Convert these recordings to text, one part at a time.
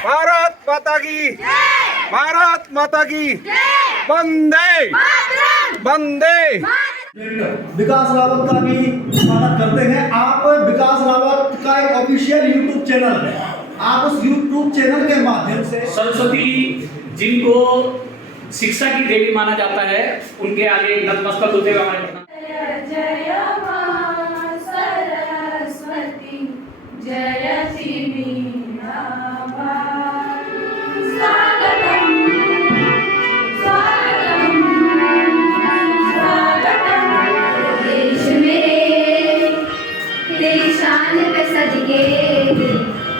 भारत माता की, भारत माता की, वंदे वंदे। विकास रावत का भी स्वागत करते हैं। आप विकास रावत का एक ऑफिशियल यूट्यूब चैनल है, आप उस यूट्यूब चैनल के माध्यम से सरस्वती जिनको शिक्षा की देवी माना जाता है, उनके आगे नतमस्तक होते हुए हमारे जय मां सरस्वती जयति मीराबाई। स्वागतम स्वागतम स्वागतम। देश में तेरी शान पे सजके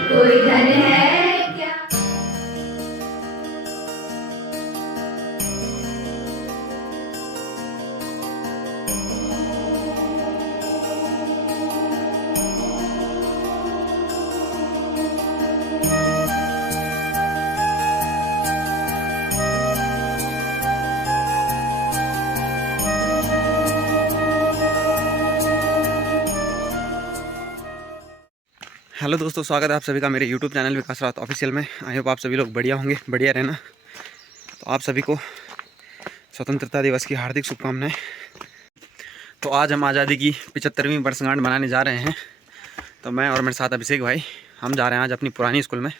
कोई धन है क्या। हेलो दोस्तों, स्वागत है आप सभी का मेरे YouTube चैनल विकास रावत ऑफिशियल में। आई होप आप सभी लोग बढ़िया होंगे, बढ़िया रहना। तो आप सभी को स्वतंत्रता दिवस की हार्दिक शुभकामनाएं। तो आज हम आज़ादी की 75वीं वर्षगांठ मनाने जा रहे हैं। तो मैं और मेरे साथ अभिषेक भाई हम जा रहे हैं आज अपनी पुरानी स्कूल में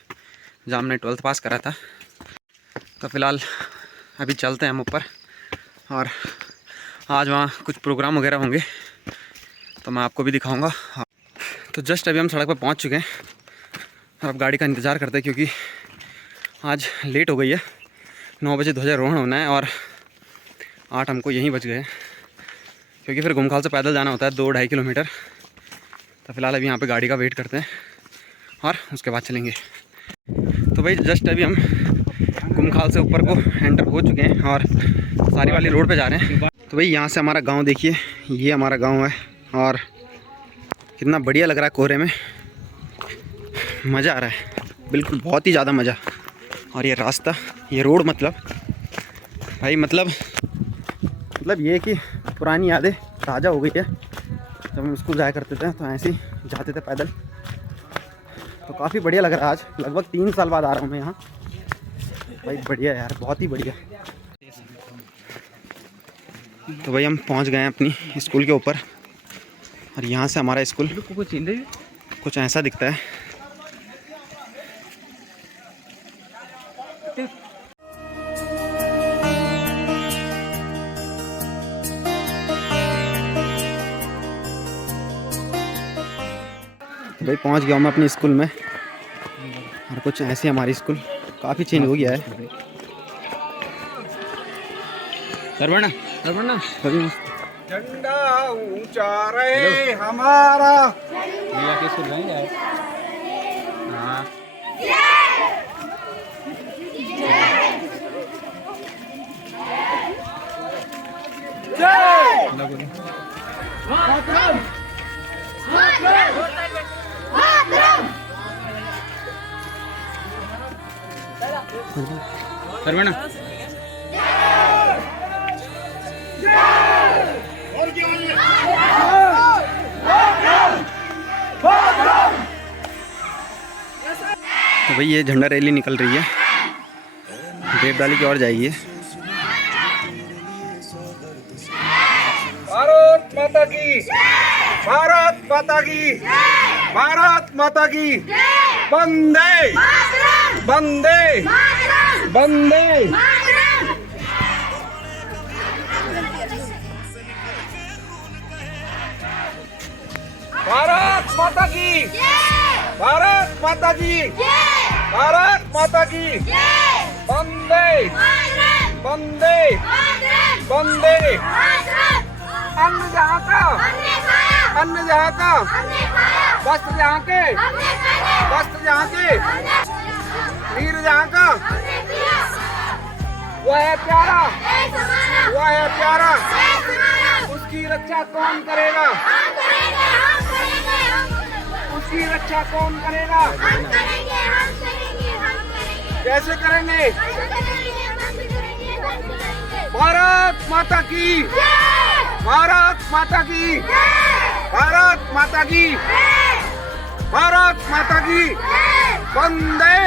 जहाँ हमने 12th पास करा था। तो फ़िलहाल अभी चलते हैं हम ऊपर और आज वहाँ कुछ प्रोग्राम वगैरह होंगे तो मैं आपको भी दिखाऊँगा। तो जस्ट अभी हम सड़क पर पहुंच चुके हैं और अब गाड़ी का इंतज़ार करते हैं क्योंकि आज लेट हो गई है। 9 बजे ध्वजारोहण होना है और 8 हमको यहीं बच गए हैं क्योंकि फिर घुमखाल से पैदल जाना होता है 2-2.5 किलोमीटर। तो फिलहाल अभी यहाँ पे गाड़ी का वेट करते हैं और उसके बाद चलेंगे। तो भाई जस्ट अभी हम घुमखाल से ऊपर को एंटर हो चुके हैं और सारी वाली रोड पर जा रहे हैं। तो भाई यहाँ से हमारा गाँव देखिए, ये हमारा गाँव है और कितना बढ़िया लग रहा है कोहरे में, मज़ा आ रहा है बिल्कुल, बहुत ही ज़्यादा मज़ा। और ये रास्ता, ये रोड मतलब भाई मतलब ये कि पुरानी यादें ताज़ा हो गई है। जब हम स्कूल जाया करते थे तो ऐसे ही जाते थे पैदल। तो काफ़ी बढ़िया लग रहा है। आज लगभग 3 साल बाद आ रहा हूँ मैं यहाँ। भाई बढ़िया यार, बहुत ही बढ़िया। तो भाई हम पहुँच गए हैं अपनी स्कूल के ऊपर और यहाँ से हमारा स्कूल कुछ ऐसा दिखता है। तो भाई पहुँच गया हूँ मैं अपनी स्कूल में और कुछ ऐसे हमारी स्कूल काफ़ी चेंज हो गया है। झंडा ऊंचा रहे हमारा। सरवण तो भाई ये झंडा रैली निकल रही है, देवडाली की ओर जाएगी। भारत माता की, भारत माता की, भारत माता की, वंदे वंदे वंदे। भारत माता की, भारत माता की, भारत माता की, वंदे वंदे वंदे। अन्न जहाँ का, अन्न जहाँ का, वस्त्र जहाँ के, वस्त्र जहाँ के, वीर जहाँ का, वह है प्यारा, वह है प्यारा। उसकी रक्षा कौन करेगा, उसकी रक्षा कौन करेगा, कैसे करेंगे। भारत माता की, भारत माता की, भारत माता की, भारत माता की, वंदे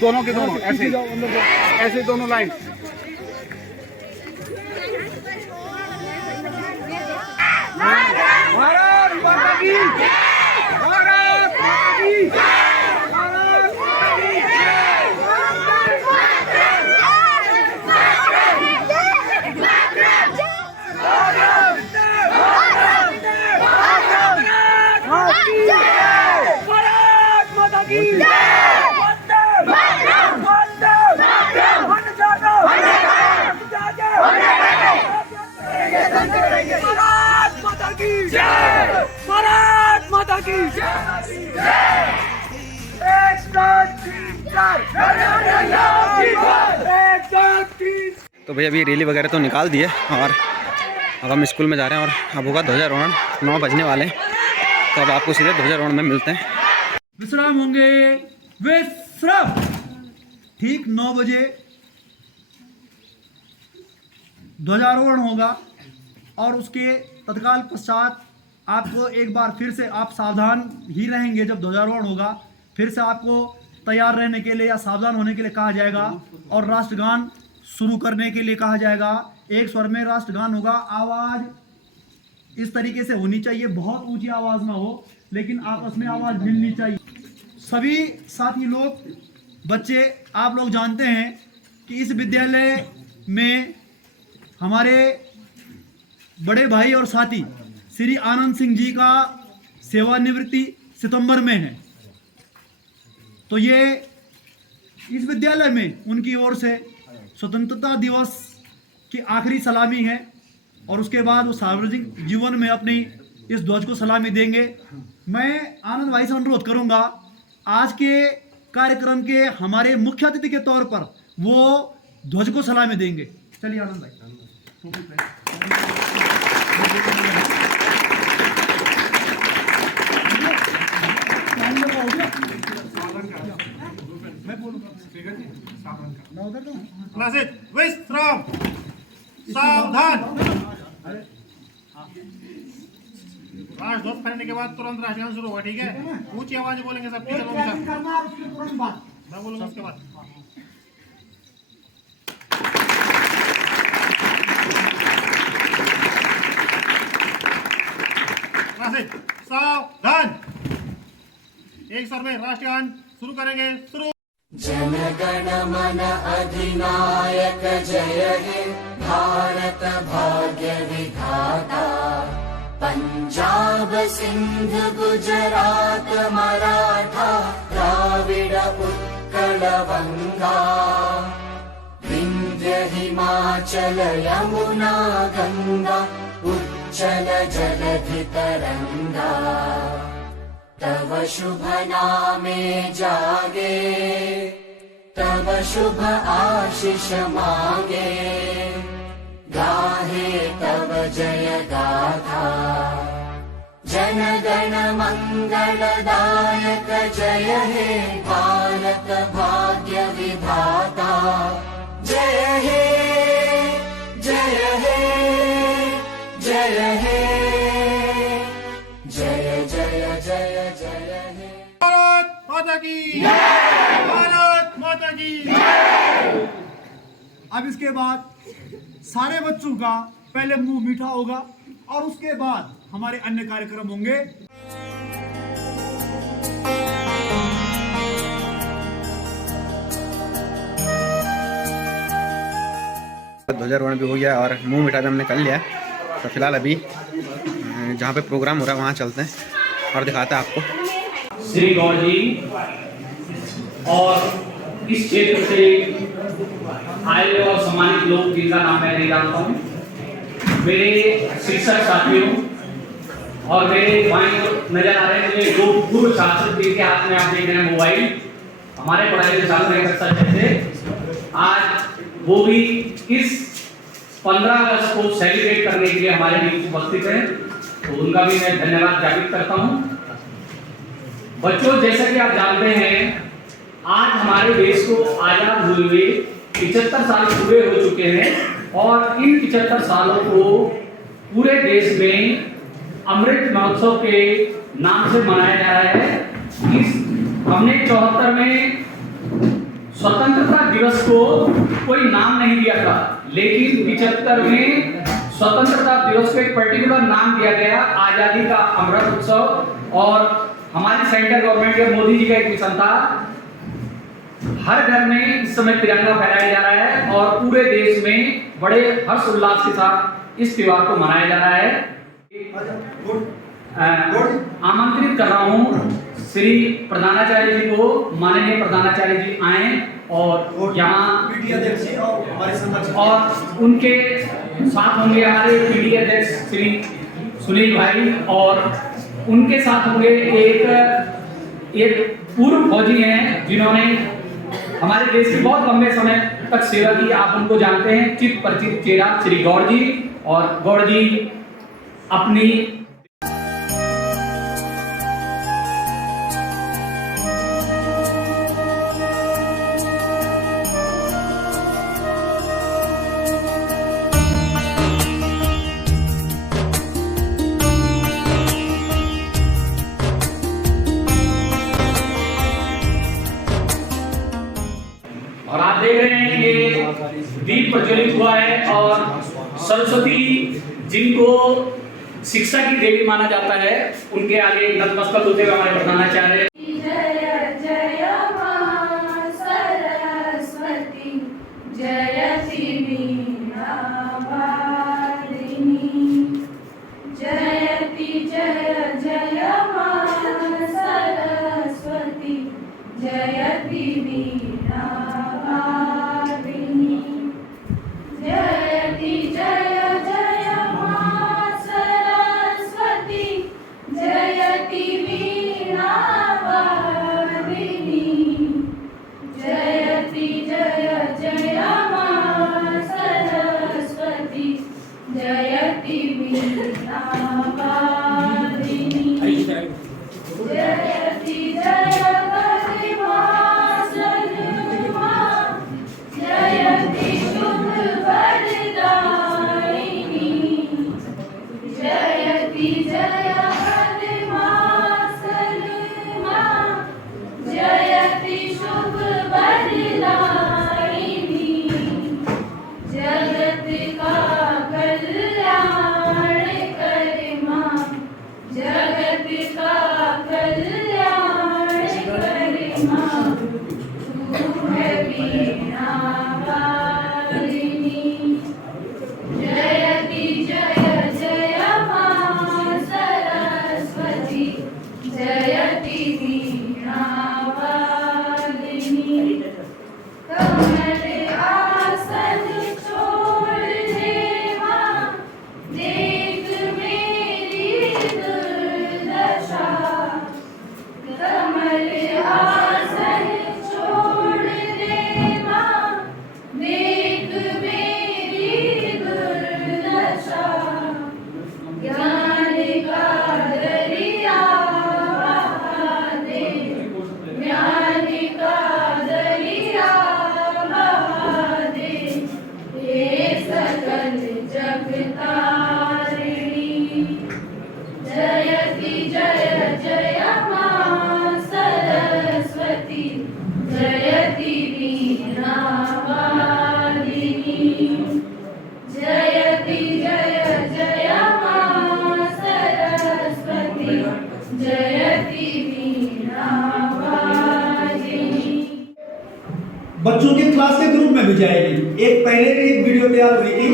दोनों के दोनों ऐसे ऐसे दोनों लाइन। भारत माता की जय। भारत माता की जय। भारत माता की भारत माता की भारत माता की जय। भारत माता की तो भैया अभी रैली वगैरह तो निकाल दिए और अब हम स्कूल में जा रहे हैं और अब होगा ध्वजारोहण। 9 बजने वाले हैं, तो अब आपको सीधे ध्वजारोहण में मिलते हैं। विश्राम होंगे, विश्राम। ठीक 9 बजे ध्वजारोहण होगा और उसके तत्काल पश्चात आपको एक बार फिर से, आप सावधान ही रहेंगे जब ध्वजारोहण होगा, फिर से आपको तैयार रहने के लिए या सावधान होने के लिए कहा जाएगा और राष्ट्रगान शुरू करने के लिए कहा जाएगा। एक स्वर में राष्ट्रगान होगा। आवाज इस तरीके से होनी चाहिए, बहुत ऊंची आवाज ना हो, लेकिन आपस में आवाज मिलनी चाहिए। सभी साथी लोग, बच्चे, आप लोग जानते हैं कि इस विद्यालय में हमारे बड़े भाई और साथी श्री आनंद सिंह जी का सेवानिवृत्ति सितंबर में है, तो ये इस विद्यालय में उनकी ओर से स्वतंत्रता दिवस की आखिरी सलामी है और उसके बाद वो सार्वजनिक जीवन में अपनी इस ध्वज को सलामी देंगे। मैं आनंद भाई से अनुरोध करूंगा, आज के कार्यक्रम के हमारे मुख्य अतिथि के तौर पर वो ध्वज को सलामी देंगे। चलिए आनंद भाई। विश्राम, सावधान। राष्ट्रध्वज फहराने के बाद तुरंत राष्ट्रगान शुरू होगा, ठीक है? ऊंची आवाज में बोलेंगे सब, टीचर लोग सब। मैं बोलूंगा उसके बाद। सावधान। एक स्वर में राष्ट्रगान शुरू करेंगे। शुरू। जनगण मन अधिनायक जय हे भारत भाग्य विधाता। पंजाब सिंध गुजरात मराठा द्राविड उत्कल गंगा। विंध्य हिमाचल यमुना गंगा उच्चल जलधि तरंगा। तव शुभ नामे जागे, तव शुभ आशीष मांगे। गाहे तव जय गाथा। जन गण मंगलदायक जय हे भारत भाग्य विधाता। जय हे, जय हे, जय हे, जय जय जय जय हे। भारत माता की जय। भारत माता की जय। अब इसके बाद सारे बच्चों का पहले मुंह मीठा होगा और उसके बाद हमारे अन्य कार्यक्रम होंगे। ध्वजारोहण भी हो गया और मुंह मीठा भी हमने कर लिया, तो फिलहाल अभी जहाँ पे प्रोग्राम हो रहा है वहाँ चलते हैं और दिखाते हैं आपको। श्री गौर जी और इस क्षेत्र से आए हुए और सम्मानित लोग जिनका नाम मैं नहीं जानता हूँ, मेरे शिक्षक साथियों और मेरे भाई नजर आ रहे हैं मुझे दो पूर्व छात्र जिनके हाथ में आप देख रहे हैं मोबाइल, हमारे पढ़ाई के छात्र एक सच थे। आज वो भी इस 15 अगस्त को सेलिब्रेट करने के लिए हमारे बीच उपस्थित हैं, तो उनका भी मैं धन्यवाद ज्ञापित करता हूं। बच्चों, जैसा कि आप जानते हैं, आज हमारे देश को आजाद हुए 75 साल पूरे हो चुके हैं और इन 75 सालों को पूरे देश में अमृत महोत्सव के नाम से मनाया जा रहा है। हमने 74 में स्वतंत्रता दिवस को कोई नाम नहीं दिया था, लेकिन 75वें स्वतंत्रता दिवस को एक पर्टिकुलर नाम दिया गया, आजादी का अमृत उत्सव। और हमारी सेंट्रल गवर्नमेंट के मोदी जी का एक मिशन था, हर घर में इस समय तिरंगा फहराया जा रहा है और पूरे देश में बड़े हर्ष उल्लास के साथ इस त्योहार को मनाया जा रहा है। आमंत्रित कर रहा हूँ श्री प्रधानाचार्य जी को, माननीय प्रधानाचार्य जी आए और यहाँ और उनके साथ होंगे हमारे पीडी अध्यक्ष श्री सुनील भाई, और उनके साथ होंगे एक पूर्व फौजी हैं जिन्होंने हमारे देश की बहुत लंबे समय तक सेवा की, आप उनको जानते हैं, चित परिचित चेहरा श्री गौड़ जी। और गौड़ जी अपनी और आप देख रहे हैं ये दीप प्रज्वलित हुआ है और सरस्वती जिनको शिक्षा की देवी माना जाता है, उनके आगे नतमस्तक होते हुए हमारे प्रधानाचार्य जय जय मां सरस्वती जयति वीणा वारिणी जयति जय जय मां सरस्वती जयति वीणा वारिणी जयति जय जय मां सरस्वती जयति वीणा वारिणी जयति जय जय मां सरस्वती जयति वीणा वारिणी जयति जय गरिमा सन्मा जयति शुभ वरदायिनी जयति जय गरिमा सन्मा जयति शुभ वरदायिनी जगत का कल्याण करे मां जगत का कल्याण करे मां तू है वीणा वारिणी जयति जय जय मां सरस्वती जयति वीणा वारिणी कमल आसन छोड़ दे मां देख मेरी दुर्दशा कमल आसन छोड़ दे मां देख मेरी दुर्दशा ज्ञान का दरिया बहा दे ज्ञान का दरिया बहा दे हे सकल जगतारिणी जयति जय जय मां सरस्वती जयति वीणा वारिणी जयति जय जय मां सरस्वती जयति वीणा वारिणी। बच्चों के क्लास के ग्रुप में भी जाएगी। एक पहले भी एक वीडियो तैयार हुई थी।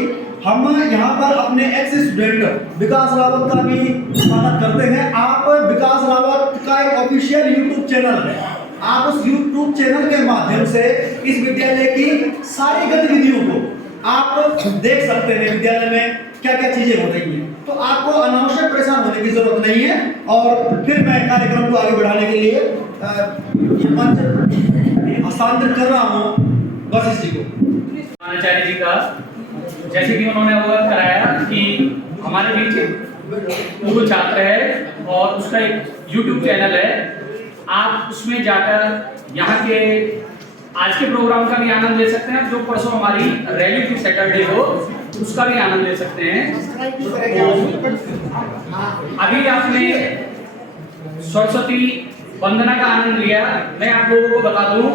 हम यहाँ पर अपने एक्स स्टूडेंट विकास रावत का भी स्वागत करते हैं। आप विकास रावत का एक ऑफिशियल यूट्यूब चैनल है, आप उस यूट्यूब चैनल के माध्यम से इस विद्यालय की सारी गतिविधियों को आप देख सकते हैं। विद्यालय में क्या क्या चीजें हो रही हैं, तो आपको अनावश्यक परेशान होने की जरूरत नहीं है। और फिर मैं कार्यक्रम को आगे बढ़ाने के लिए ये मंच हस्तांतरित कर रहा हूँ वशिष्ठ जी को। प्रधानाचार्य जी का, जैसे कि उन्होंने अवगत कराया कि हमारे बीच पूर्व छात्र है और उसका एक YouTube चैनल है, आप उसमें जाकर यहाँ के आज के प्रोग्राम का भी आनंद ले सकते हैं। जो परसों हमारी रैली थी सैटरडे को, उसका भी आनंद ले सकते हैं। तो अभी आपने सरस्वती वंदना का आनंद लिया। मैं आप लोगों को बता दूं,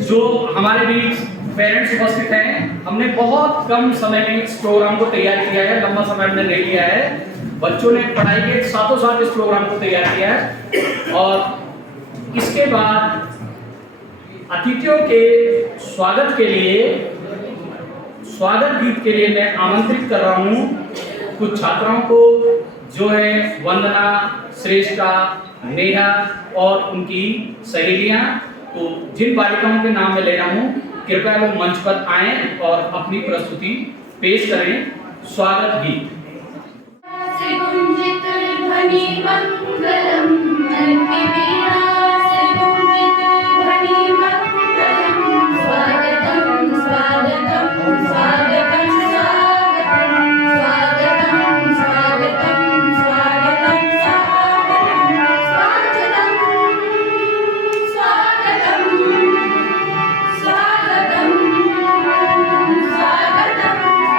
जो हमारे बीच पेरेंट्स उपस्थित हैं, हमने बहुत कम समय में इस प्रोग्राम को तैयार किया है, लंबा समय हमने ले लिया है। बच्चों ने पढ़ाई के साथों साथ इस प्रोग्राम को तैयार किया है। और इसके बाद अतिथियों के स्वागत के लिए, स्वागत गीत के लिए मैं आमंत्रित कर रहा हूँ कुछ छात्राओं को, जो है वंदना, श्रेष्ठा, नेहा और उनकी सहेलियां। तो जिन बालिकाओं के नाम मैं ले रहा हूँ, कृपया वो मंच पर आएं और अपनी प्रस्तुति पेश करें। स्वागत गीत। से गुंजित ध्वनि मंगलम, नरके वीणा से गुंजित ध्वनि मंगलम। स्वागतम स्वागतम स्वागतम स्वागतम स्वागतम स्वागतम स्वागतम स्वागतम स्वागतम स्वागतम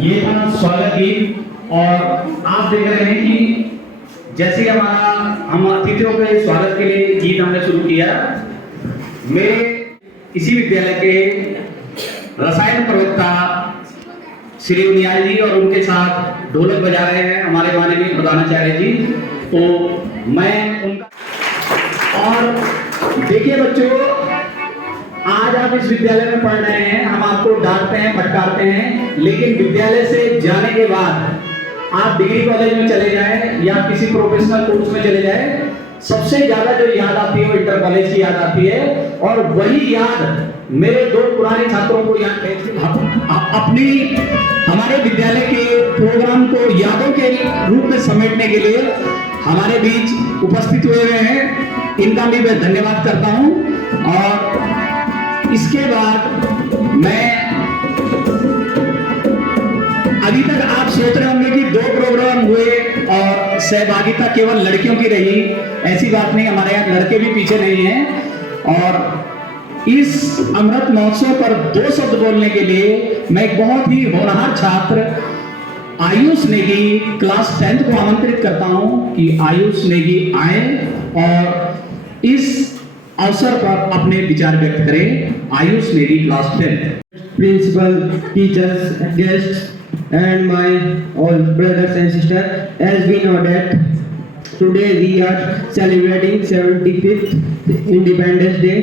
ये था स्वागत गीत। और आप देख रहे हैं कि जैसे हम अतिथियों के स्वागत के लिए गीत हमने शुरू किया, मेरे इसी विद्यालय के रसायन प्रवक्ता श्री उनियाल जी और उनके साथ ढोलक बजा रहे हैं हमारे माननीय प्रधानाचार्य जी। तो मैं उनका, और देखिए बच्चों, आज आप इस विद्यालय में पढ़ रहे हैं, हम आपको डांटते हैं, फटकारते हैं, लेकिन विद्यालय से जाने के बाद आप डिग्री कॉलेज में चले जाएं या किसी प्रोफेशनल कोर्स में चले जाएं, सबसे ज्यादा जो याद आती है वो इंटर कॉलेज की याद आती है। और वही याद मेरे दो पुराने छात्रों को याद अपनी हमारे विद्यालय के प्रोग्राम को यादों के रूप में समेटने के लिए हमारे बीच उपस्थित हुए हैं। इनका भी मैं धन्यवाद करता हूं। और इसके बाद मैं, अभी तक आप सोच रहे होंगे कि 2 प्रोग्राम हुए और सहभागिता केवल लड़कियों की रही। ऐसी बात नहीं, हमारे यहाँ लड़के भी पीछे नहीं हैं। और इस अमृत महोत्सव पर 2 शब्द बोलने के लिए मैं एक बहुत ही होनहार छात्र आयुष नेगी क्लास 10th को आमंत्रित करता हूं कि आयुष नेगी आए और इस अवसर पर अपने विचार व्यक्त करें। Ayush Negi class 10th। Principal, teachers, guests, and my all brothers and sisters, as we know that today we are celebrating 75th Independence Day.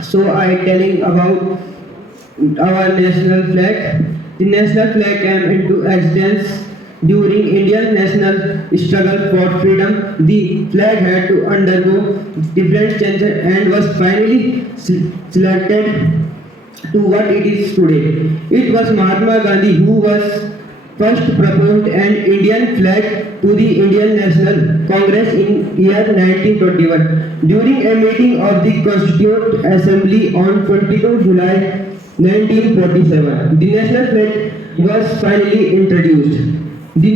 So I telling about our national flag. The national flag came into existence during Indian national struggle for freedom. The flag had to undergo different changes and was finally selected to what it is today. It was Mahatma Gandhi who was first proposed an Indian flag to the Indian National Congress in year 1921. During a meeting of the Constituent Assembly on 22 July 1947, the national flag was finally introduced. The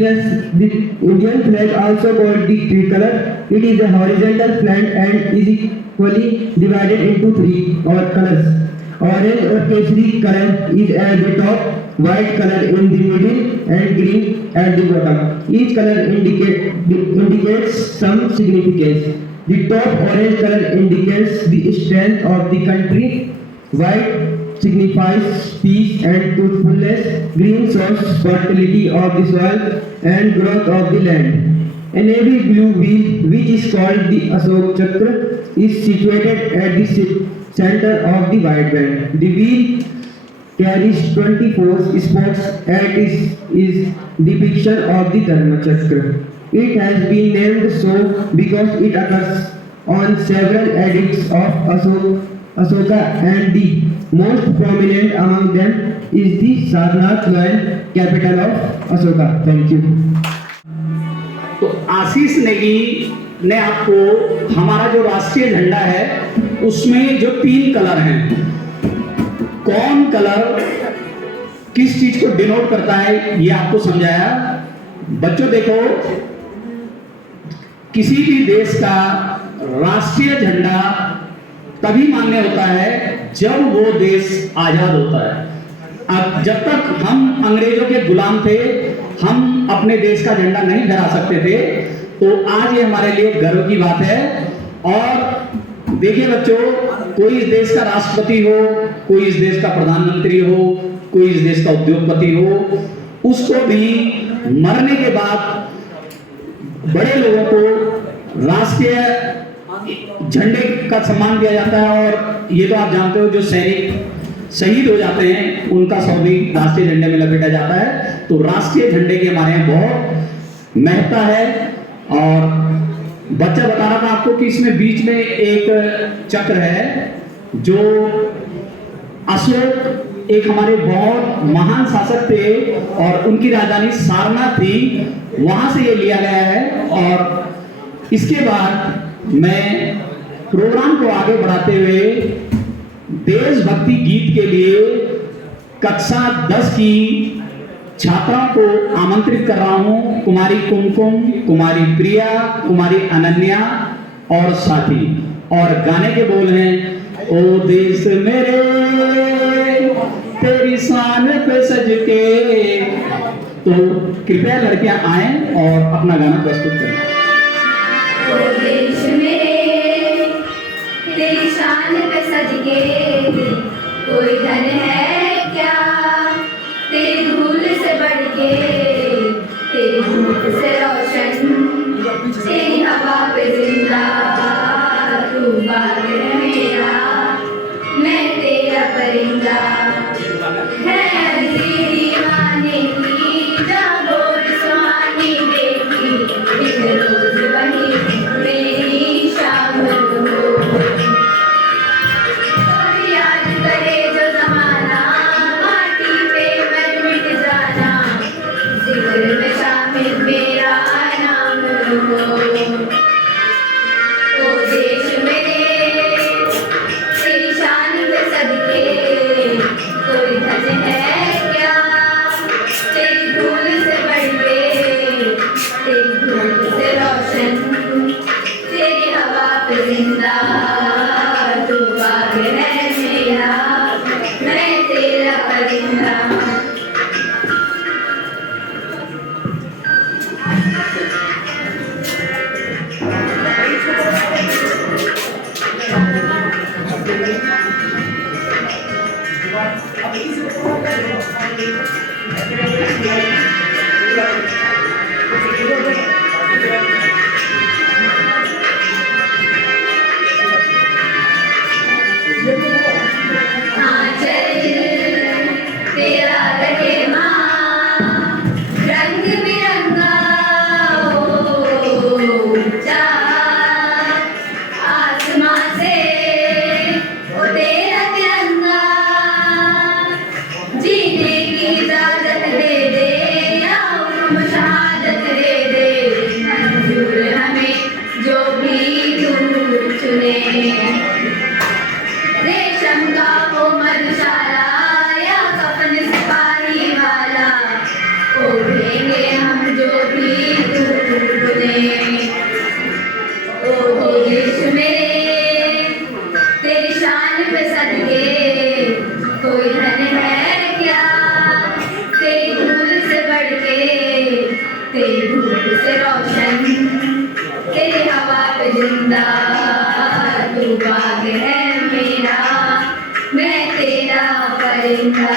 Indian flag, also called the tricolor, it is a horizontal flag and is equally divided into 3 colors. Orange or kesari color is at the top, white color in the middle and green at the bottom. Each color indicates some significance. The top orange color indicates the strength of the country, white signifies peace and fruitfulness. Green shows fertility of the soil and growth of the land. And every blue wheel, which is called the Ashok Chakra, is situated at the center of the white band. The wheel carries 24 spokes and is depiction of the Dharma Chakra. It has been named so because it occurs on several edicts of Ashoka, and the most prominent among them is the Sarnath land, capital of Ashoka. Thank you. तो आशीष नेगी ने आपको हमारा जो राष्ट्रीय झंडा है उसमें जो 3 कलर हैं, कौन कलर किस चीज को डिनोट करता है ये आपको समझाया। बच्चों देखो, किसी भी देश का राष्ट्रीय झंडा तभी मान्य होता है जब वो देश आजाद होता है। अब जब तक हम अंग्रेजों के गुलाम थे, हम अपने देश का झंडा नहीं फहरा सकते थे। तो आज ये हमारे लिए गर्व की बात है। और देखिए बच्चों, कोई इस देश का राष्ट्रपति हो, कोई इस देश का प्रधानमंत्री हो, कोई इस देश का उद्योगपति हो, उसको भी मरने के बाद बड़े लोगों को राष्ट्रीय झंडे का सम्मान दिया जाता है। और ये तो आप जानते हो, जो सैनिक शहीद हो जाते हैं उनका शव भी राष्ट्रीय झंडे में लपेटा जाता है। तो राष्ट्रीय झंडे की हमारे यहाँ बहुत महत्ता है। और बच्चा बता रहा था आपको कि इसमें बीच में एक चक्र है, जो अशोक एक हमारे बहुत महान शासक थे और उनकी राजधानी सारनाथ थी, वहां से ये लिया गया है। और इसके बाद मैं प्रोग्राम को आगे बढ़ाते हुए देशभक्ति गीत के लिए कक्षा 10 की छात्राओं को आमंत्रित कर रहा हूं। कुमारी कुमकुम, कुमारी प्रिया, कुमारी अनन्या और साथी। और गाने के बोल हैं, ओ देश मेरे तेरी शान पे सज के। तो कृपया लड़कियां आएं और अपना गाना प्रस्तुत करें। ओ देश मेरे तेरी शान पे सज के, कोई धन है क्या तेरी धूल से बढ़ के, तेरी धूप से रोशन, तेरी हवा पे जिंदा, तू बाग है मेरा, मैं तेरा परिंदा। है अर्जी दीवाने की, जागोर सुहानी देखी, एक रोज वही मेरी शाम हो। और याद करे जो जमाना, माटी पे मैं मिट जाना, जिक्र में शामिल मेरा नाम हो। ओ देश मेरे तेरी शान पे सदके, कोई धज है क्या तेरी धूल से बढ़ के, तेरी धूप से रोशन, तेरी हवा पे जिंदा, तू बाग है मेरा, मैं तेरा परिंदा। तेरा रहे माँ रंग बिरंगा, ऊंचा आसमां से ओ तेरा तिरंगा, जीने की इजाजत दे दे या उम्र शहादत दे दे, मंजूर हमें जो भी तू चुने। रेशम का हो मधुशाला या कफन सिपाही वाला, ओढ़ेंगे हम जो भी तू बुने। ओ देश मेरे तेरी शान पे सदके, कोई धन है क्या तेरी धूल से बढ़ के, तेरी धूप से रोशन, तेरी हवा पे जिंदा, तू बाग है मेरा, मैं तेरा परिंदा